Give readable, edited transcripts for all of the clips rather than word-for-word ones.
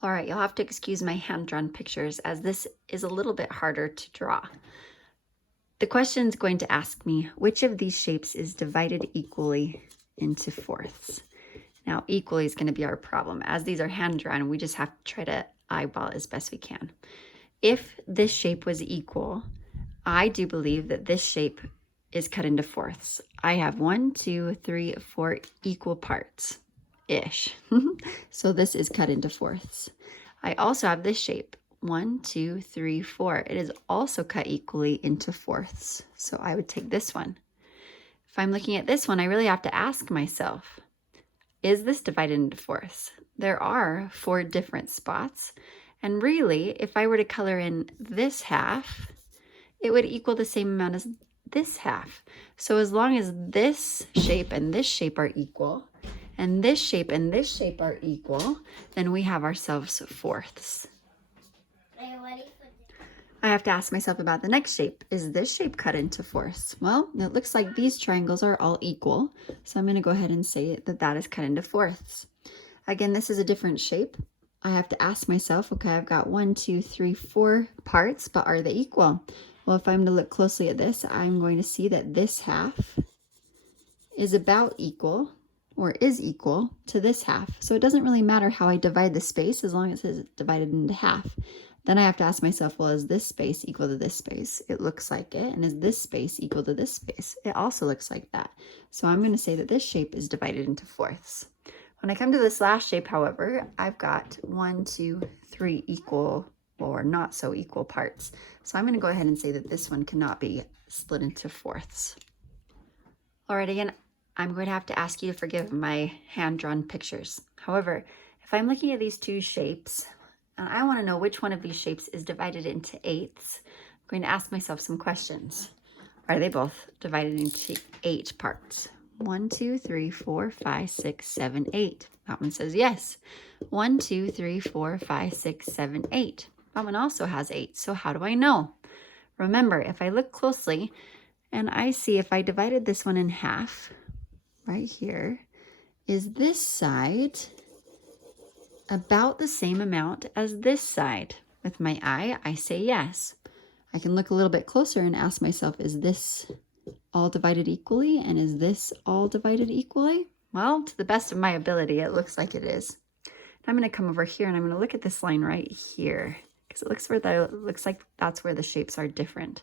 All right, you'll have to excuse my hand-drawn pictures as this is a little bit harder to draw. The question is going to ask me, which of these shapes is divided equally into fourths? Now, equally is going to be our problem. As these are hand-drawn, we just have to try to eyeball it as best we can. If this shape was equal, I do believe that this shape is cut into fourths. I have 1, 2, 3, 4 equal parts-ish. So this is cut into fourths. I also have this shape, 1, 2, 3, 4. It is also cut equally into fourths. So I would take this one. If I'm looking at this one, I really have to ask myself, is this divided into fourths? There are 4 different spots. And really, if I were to color in this half, it would equal the same amount as this half. So as long as this shape and this shape are equal, and this shape and this shape are equal, then we have ourselves fourths. I have to ask myself about the next shape. Is this shape cut into fourths? Well, it looks like these triangles are all equal. So I'm going to go ahead and say that that is cut into fourths. Again, this is a different shape. I have to ask myself, okay, I've got 1, 2, 3, 4 parts, but are they equal? Well, if I'm to look closely at this, I'm going to see that this half is about equal, or is equal to this half. So it doesn't really matter how I divide the space as long as it's divided into half. Then I have to ask myself, well, is this space equal to this space? It looks like it. And is this space equal to this space? It also looks like that. So I'm going to say that this shape is divided into fourths. When I come to this last shape, however, I've got 1, 2, 3 equal or not so equal parts. So I'm going to go ahead and say that this one cannot be split into fourths. All right, again, I'm going to have to ask you to forgive my hand-drawn pictures. However, if I'm looking at these 2 shapes, and I want to know which one of these shapes is divided into eighths, I'm going to ask myself some questions. Are they both divided into 8 parts? 1, 2, 3, 4, 5, 6, 7, 8. That one says yes. 1, 2, 3, 4, 5, 6, 7, 8. That one also has 8. So how do I know? Remember, if I look closely and I see if I divided this one in half, right here, is this side about the same amount as this side? With my eye, I say yes. I can look a little bit closer and ask myself, is this all divided equally? And is this all divided equally? Well, to the best of my ability, it looks like it is. I'm going to come over here and I'm going to look at this line right here because it looks like that's where the shapes are different.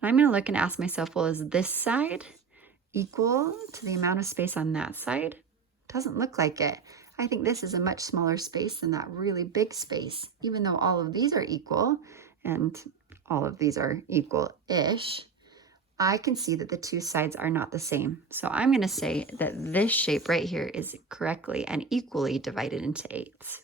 And I'm going to look and ask myself, well, is this side equal to the amount of space on that side? Doesn't look like it. I think this is a much smaller space than that really big space, even though all of these are equal and all of these are equal-ish. I can see that the 2 sides are not the same. So I'm going to say that this shape right here is correctly and equally divided into eighths.